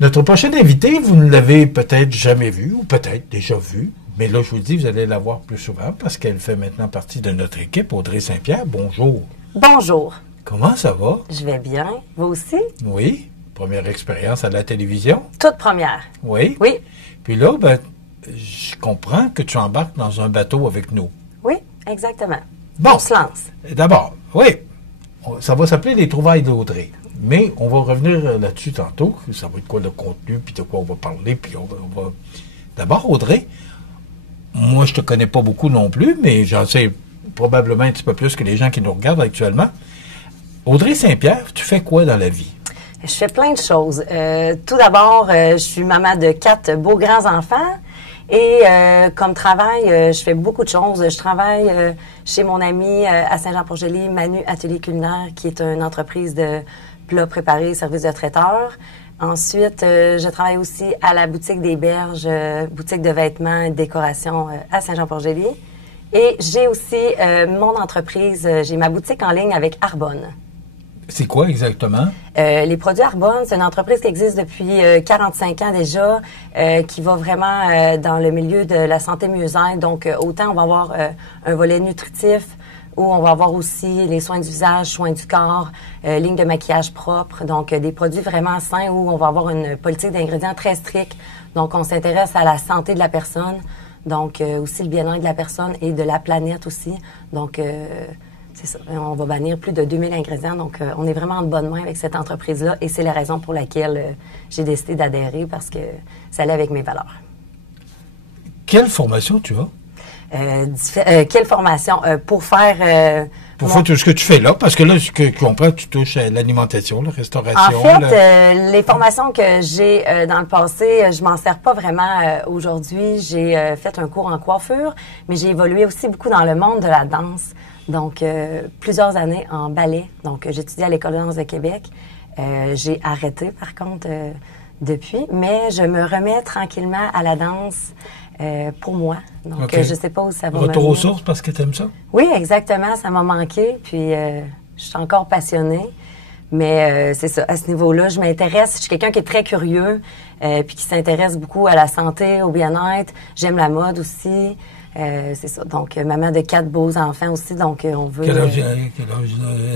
Notre prochaine invitée, vous ne l'avez peut-être jamais vue, ou peut-être déjà vue, mais là, je vous le dis, vous allez la voir plus souvent parce qu'elle fait maintenant partie de notre équipe, Audrey Saint-Pierre. Bonjour. Bonjour. Comment ça va? Je vais bien. Vous aussi? Oui. Première expérience à la télévision? Toute première. Oui. Oui. Puis là, ben, je comprends que tu embarques dans un bateau avec nous. Oui, exactement. Bon. On se lance. D'abord, oui, ça va s'appeler les trouvailles d'Audrey. Mais on va revenir là-dessus tantôt. Ça va être quoi le contenu, puis de quoi on va parler, puis on va... D'abord, Audrey, moi, je te connais pas beaucoup non plus, mais j'en sais probablement un petit peu plus que les gens qui nous regardent actuellement. Audrey Saint-Pierre, tu fais quoi dans la vie? Je fais plein de choses. Tout d'abord, je suis maman de 4 beaux grands-enfants. Et comme travail, je fais beaucoup de choses. Je travaille chez mon ami à Saint-Jean-Port-Joli, Manu Atelier Culinaire, qui est une entreprise de plats préparés, services de traiteur. Ensuite, je travaille aussi à la boutique des Berges, boutique de vêtements et de décoration à Saint-Jean-Port-Joli. Et j'ai aussi mon entreprise, j'ai ma boutique en ligne avec Arbonne. C'est quoi exactement? Les produits Arbonne, c'est une entreprise qui existe depuis 45 ans déjà, qui va vraiment dans le milieu de la santé mieux-être. Donc, autant on va avoir un volet nutritif, où on va avoir aussi les soins du visage, soins du corps, ligne de maquillage propre. Donc, des produits vraiment sains où on va avoir une politique d'ingrédients très stricte. Donc, on s'intéresse à la santé de la personne, donc aussi le bien-être de la personne et de la planète aussi. Donc, c'est ça. On va bannir plus de 2000 ingrédients. Donc, on est vraiment en bonne main avec cette entreprise-là. Et c'est la raison pour laquelle j'ai décidé d'adhérer parce que ça allait avec mes valeurs. Quelle formation tu as? Quelle formation? Pour faire... Pour faire tout ce que tu fais là, parce que là, ce que tu comprends, tu touches à l'alimentation, la restauration. En fait, les formations que j'ai dans le passé, je m'en sers pas vraiment aujourd'hui. J'ai fait un cours en coiffure, mais j'ai évolué aussi beaucoup dans le monde de la danse. Donc, plusieurs années en ballet. Donc, j'étudiais à l'École de danse de Québec. J'ai arrêté, par contre, depuis. Mais je me remets tranquillement à la danse pour moi. Donc, okay. Je sais pas où ça va Retour aux sources parce que tu aimes ça? Oui, exactement. Ça m'a manqué. Puis, je suis encore passionnée. Mais c'est ça. À ce niveau-là, je m'intéresse. Je suis quelqu'un qui est très curieux puis qui s'intéresse beaucoup à la santé, au bien-être. J'aime la mode aussi. C'est ça. Donc, maman de 4 beaux enfants aussi. Donc, on veut... Quel âge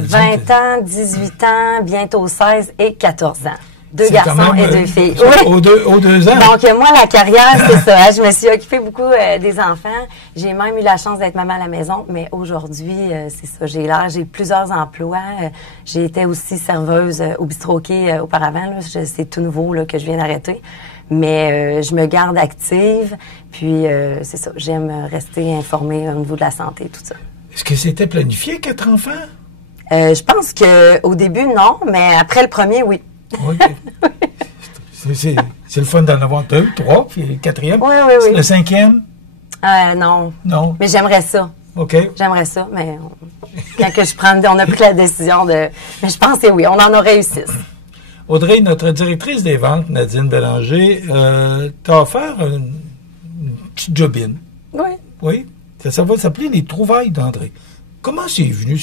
20 ans, 18 ans, bientôt 16 et 14 ans. 2 garçons et 2 filles. Oui. Aux deux ans. Donc, moi, la carrière, c'est ça. Je me suis occupée beaucoup des enfants. J'ai même eu la chance d'être maman à la maison. Mais aujourd'hui, c'est ça. J'ai plusieurs emplois. J'ai été aussi serveuse au bistrot quai auparavant. Là. C'est tout nouveau là, que je viens d'arrêter. Mais je me garde active. Puis, c'est ça. J'aime rester informée au niveau de la santé, tout ça. Est-ce que c'était planifié, 4 enfants? Je pense qu'au début, non. Mais après le premier, oui. Oui. C'est le fun d'en avoir 2, 3, puis le 4e. Oui. Le 5e? Non. Non. Mais j'aimerais ça. OK. J'aimerais ça, mais on a pris la décision de... Mais je pense que oui, on en aurait eu 6. Audrey, notre directrice des ventes, Nadine Bélanger, t'a offert une petite jobine. Oui. Oui. Ça va s'appeler les trouvailles d'André. Comment c'est venu?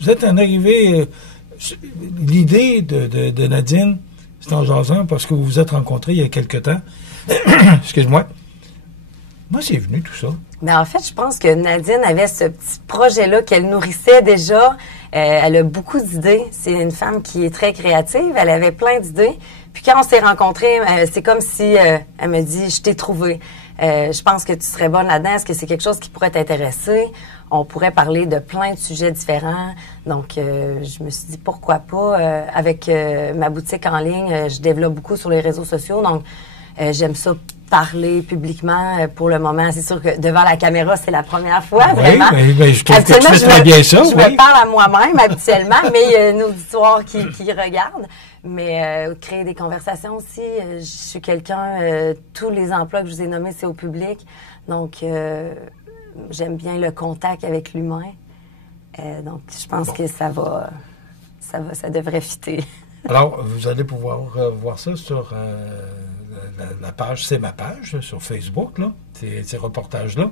Vous êtes en arrivé... L'idée de Nadine, c'est en jasant parce que vous vous êtes rencontrés il y a quelque temps. Excuse-moi. Moi, c'est venu tout ça. Ben, en fait, je pense que Nadine avait ce petit projet-là qu'elle nourrissait déjà. Elle a beaucoup d'idées. C'est une femme qui est très créative. Elle avait plein d'idées. Puis quand on s'est rencontrés, c'est comme si elle me dit « Je t'ai trouvé. Je pense que tu serais bonne là-dedans. Est-ce que c'est quelque chose qui pourrait t'intéresser? » On pourrait parler de plein de sujets différents. Donc, je me suis dit, pourquoi pas? Avec ma boutique en ligne, je développe beaucoup sur les réseaux sociaux. Donc, j'aime ça parler publiquement pour le moment. C'est sûr que devant la caméra, c'est la première fois, vraiment. Oui, mais je trouve que tu fais très bien ça. Je me parle à moi-même habituellement, mais il y a une auditoire qui regarde. Mais créer des conversations aussi. Je suis quelqu'un, tous les emplois que je vous ai nommés, c'est au public. Donc, j'aime bien le contact avec l'humain. Donc, je pense que ça devrait fitter. Alors, vous allez pouvoir voir ça sur la page, c'est ma page, là, sur Facebook, là, ces reportages-là.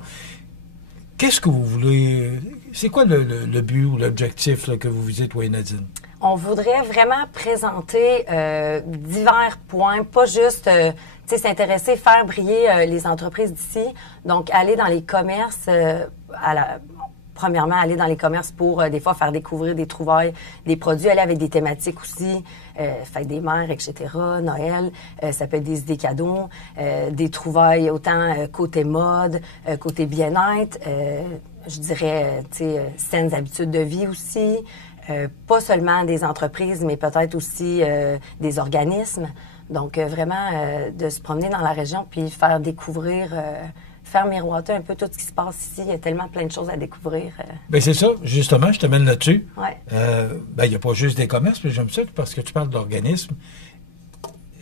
Qu'est-ce que vous voulez... C'est quoi le but ou l'objectif là, que vous visez, toi et Nadine? On voudrait vraiment présenter divers points, pas juste s'intéresser, faire briller les entreprises d'ici. Donc, aller dans les commerces, premièrement, aller dans les commerces pour des fois faire découvrir des trouvailles, des produits, aller avec des thématiques aussi, fête des mères, etc., Noël, ça peut être des idées cadeaux, des trouvailles autant côté mode, côté bien-être, je dirais, saines habitudes de vie aussi. Pas seulement des entreprises, mais peut-être aussi des organismes. Donc, vraiment, de se promener dans la région puis faire découvrir, faire miroiter un peu tout ce qui se passe ici. Il y a tellement plein de choses à découvrir. Bien, c'est ça. Justement, je te mène là-dessus. Ouais. Il n'y a pas juste des commerces, mais j'aime ça parce que tu parles d'organismes.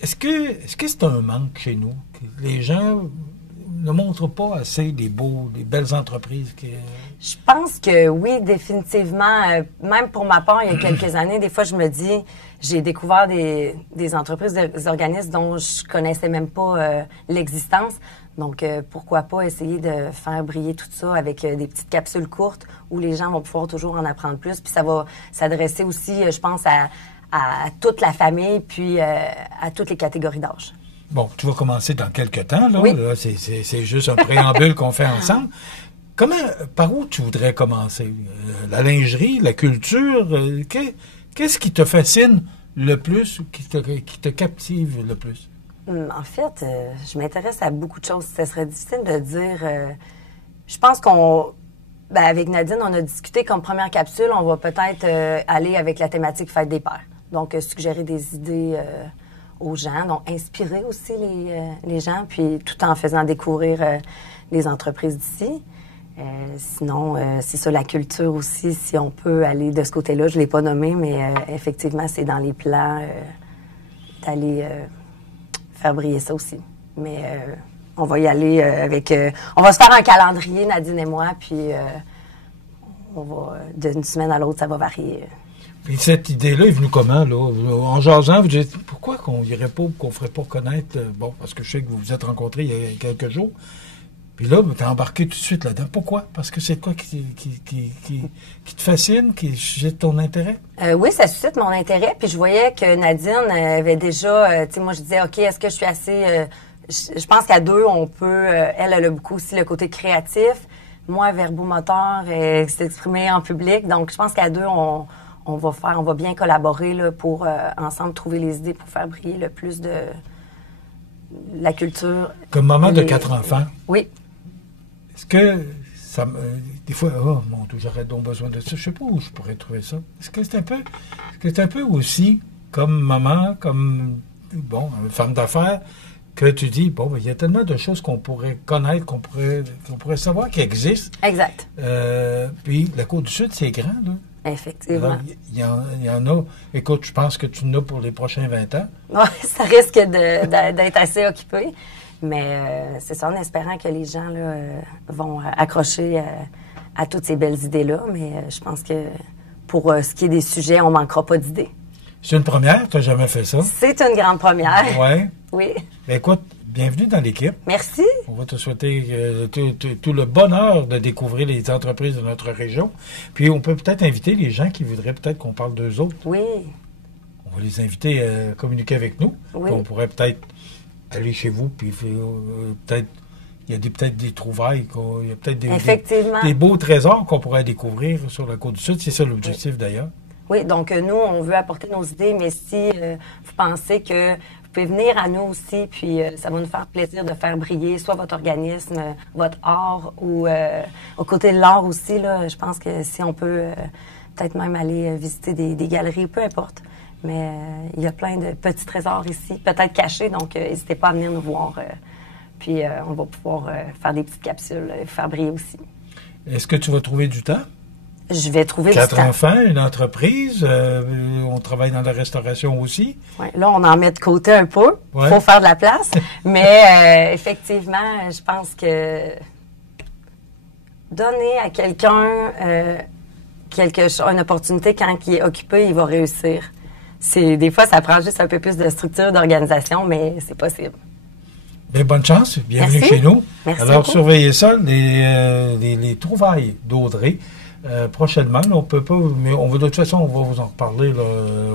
Est-ce que c'est un manque chez nous? Que les gens ne montrent pas assez des belles entreprises qui... Je pense que oui, définitivement. Même pour ma part, il y a quelques années, des fois, je me dis, j'ai découvert des entreprises, des organismes dont je connaissais même pas l'existence. Donc, pourquoi pas essayer de faire briller tout ça avec des petites capsules courtes où les gens vont pouvoir toujours en apprendre plus. Puis ça va s'adresser aussi, je pense, à toute la famille, puis à toutes les catégories d'âge. Bon, tu vas commencer dans quelques temps, là. Oui. Là, c'est juste un préambule qu'on fait ensemble. Par où tu voudrais commencer? La lingerie, la culture? Qu'est-ce qui te fascine le plus, qui te captive le plus? En fait, je m'intéresse à beaucoup de choses. Ce serait difficile de dire. Je pense avec Nadine, on a discuté comme première capsule, on va peut-être aller avec la thématique Fête des pères. Donc, suggérer des idées aux gens, donc inspirer aussi les gens, puis tout en faisant découvrir les entreprises d'ici. Sinon, c'est ça, la culture aussi, si on peut aller de ce côté-là. Je ne l'ai pas nommé, mais effectivement, c'est dans les plans d'aller faire briller ça aussi. Mais on va y aller avec... on va se faire un calendrier, Nadine et moi, puis on va d'une semaine à l'autre, ça va varier. Puis cette idée-là est venue comment, là? En jasant, vous dites, pourquoi qu'on irait pas, qu'on ferait pas connaître... bon, parce que je sais que vous vous êtes rencontrés il y a quelques jours. Puis là, tu es embarqué tout de suite là-dedans. Pourquoi? Parce que c'est quoi qui te fascine, qui suscite ton intérêt? Oui, ça suscite mon intérêt. Puis je voyais que Nadine avait déjà... moi, je disais, OK, est-ce que je suis assez... je pense qu'à deux, on peut... elle a beaucoup aussi le côté créatif. Moi, verbomoteur, s'exprimer en public. Donc, je pense qu'à deux, on va bien collaborer là, pour ensemble trouver les idées pour faire briller le plus de la culture. Comme maman de 4 enfants. Oui. Est-ce que ça me... des fois, oh mon Dieu, j'aurais donc besoin de ça. Je sais pas où je pourrais trouver ça. Est-ce que c'est un peu aussi comme maman, comme une femme d'affaires, que tu dis, il y a tellement de choses qu'on pourrait connaître, qu'on pourrait savoir qui existent. Exact. Puis la Côte-du-Sud, c'est grand, là. Effectivement. Il y en a. Écoute, je pense que tu en as pour les prochains 20 ans. Oui, ça risque d'être assez occupé. Mais c'est ça, en espérant que les gens là, vont accrocher à toutes ces belles idées-là. Mais je pense que pour ce qui est des sujets, on ne manquera pas d'idées. C'est une première? Tu n'as jamais fait ça? C'est une grande première. Oui. Oui. Bien, écoute, bienvenue dans l'équipe. Merci. On va te souhaiter tout le bonheur de découvrir les entreprises de notre région. Puis, on peut peut-être inviter les gens qui voudraient peut-être qu'on parle d'eux autres. Oui. On va les inviter à communiquer avec nous. Oui. Puis on pourrait peut-être aller chez vous, puis peut-être... Il y a peut-être des trouvailles, il y a peut-être des beaux trésors qu'on pourrait découvrir sur la Côte-du-Sud. C'est ça l'objectif, d'ailleurs. Oui, donc nous, on veut apporter nos idées, mais si vous pensez que vous pouvez venir à nous aussi, puis ça va nous faire plaisir de faire briller soit votre organisme, votre art, ou au côté de l'art aussi, là, je pense que si on peut peut-être même aller visiter des galeries, peu importe. Mais il y a plein de petits trésors ici, peut-être cachés, donc n'hésitez pas à venir nous voir. Puis on va pouvoir faire des petites capsules, faire briller aussi. Est-ce que tu vas trouver du temps? Je vais trouver du temps. 4 enfants, une entreprise, on travaille dans la restauration aussi. Ouais, là, on en met de côté un peu. Il ouais. faut faire de la place. Mais effectivement, je pense que donner à quelqu'un une opportunité quand il est occupé, il va réussir. Des fois, ça prend juste un peu plus de structure, d'organisation, mais c'est possible. Bien, bonne chance. Bienvenue Merci. chez nous. Merci Alors, beaucoup. surveillez ça, les trouvailles d'Audrey. prochainement. Là, on peut pas, mais on va de toute façon, on va vous en reparler là,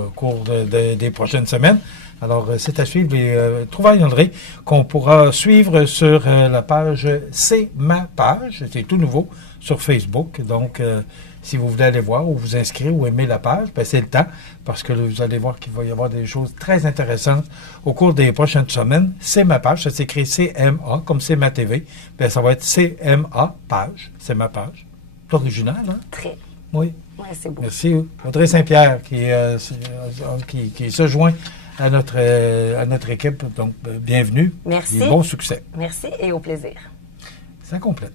au cours des prochaines semaines. Alors, c'est à suivre les trouvailles André qu'on pourra suivre sur la page C'est ma page. C'est tout nouveau sur Facebook. Donc, si vous voulez aller voir ou vous inscrire ou aimer la page, ben c'est le temps parce que là, vous allez voir qu'il va y avoir des choses très intéressantes au cours des prochaines semaines. C'est ma page. Ça s'écrit CMA comme c'est ma TV. Ben, ça va être CMA page. C'est ma page. C'est original, hein? Très. Oui. Oui, c'est beau. Merci. Audrey Saint-Pierre qui se joint à notre équipe. Donc, bienvenue. Merci. Et bon succès. Merci et au plaisir. Ça complète.